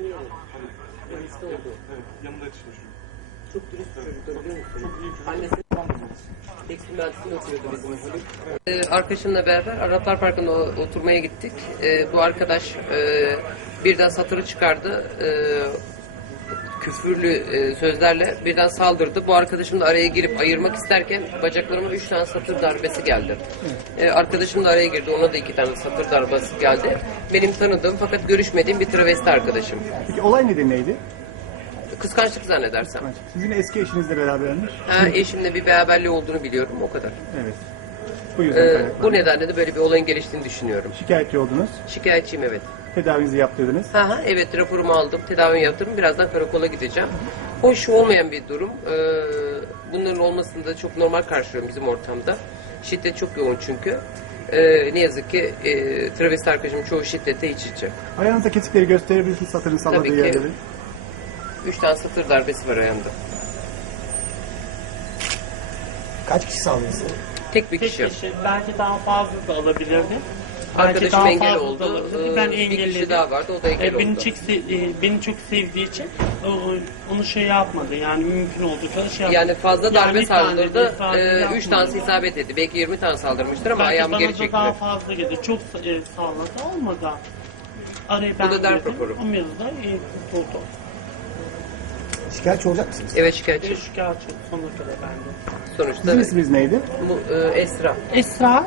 Evet, evet, evet, çocuktu, evet. Evet. Annesi... Annesi... Evet. Arkadaşımla beraber Araplar Parkı'nda oturmaya gittik. Bu arkadaş birden satırı çıkardı küfürlü e, sözlerle birden saldırdı. Bu arkadaşım da araya girip ayırmak isterken bacaklarıma üç tane satır darbesi geldi. E, evet. arkadaşım da araya girdi ona da iki tane satır darbesi geldi. Benim tanıdığım fakat görüşmediğim bir travesti arkadaşım. Peki olay nedeni neydi? Kıskançlık zannedersem. Sizin eski eşinizle beraber Ha, eşimle bir beraberliği olduğunu biliyorum o kadar. Evet. Bu, yüzden ee, bu nedenle de böyle bir olayın geliştiğini düşünüyorum. Şikayetçi oldunuz. Şikayetçiyim evet. Tedavinizi yaptırdınız. Ha, ha, evet raporumu aldım. Tedavimi yaptırdım. Birazdan karakola gideceğim. Hı. Hoş Hı. olmayan bir durum. Ee, bunların olmasını da çok normal karşılıyorum bizim ortamda. Şiddet çok yoğun çünkü. Ee, ne yazık ki e, travesti arkadaşım çoğu şiddete iç içe. Ayağınızda kesikleri gösterebilir misiniz? Şey satırın salladığı Tabii yerleri. Üç tane satır darbesi var ayağımda. Kaç kişi saldınız? Tek bir Tek kişi. kişi. Belki daha fazla da alabilirdi. Belki Arkadaşım daha engel oldu. Ee, ben bir engelledim. kişi daha vardı o da engel ee, beni oldu. Çok se- beni çok sevdiği için onu şey yapmadı yani mümkün oldu. Yani şey yani fazla yani darbe tane saldırdı. 3 tane ee, e, isabet etti. Belki 20 tane saldırmıştır ama Belki ayağım geri çekti. Belki daha mi? fazla geldi. Çok e, sağladı olmadı. Arayı ben Bu da darp raporu. Ama yazıda e, tutuldu. Şikayetçi olacak mısınız? Evet şikayetçi. Evet şikayetçi sonuç da bende. Sonuçta. Sizin evet. isminiz neydi? Bu, e, Esra. Esra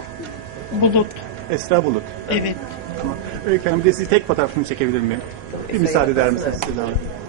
Bulut. Esra Bulut. Evet. evet. Tamam. Öykü evet, Hanım bir de siz tek fotoğrafını çekebilir miyim? Esra, bir müsaade edersiniz. eder misiniz? Evet.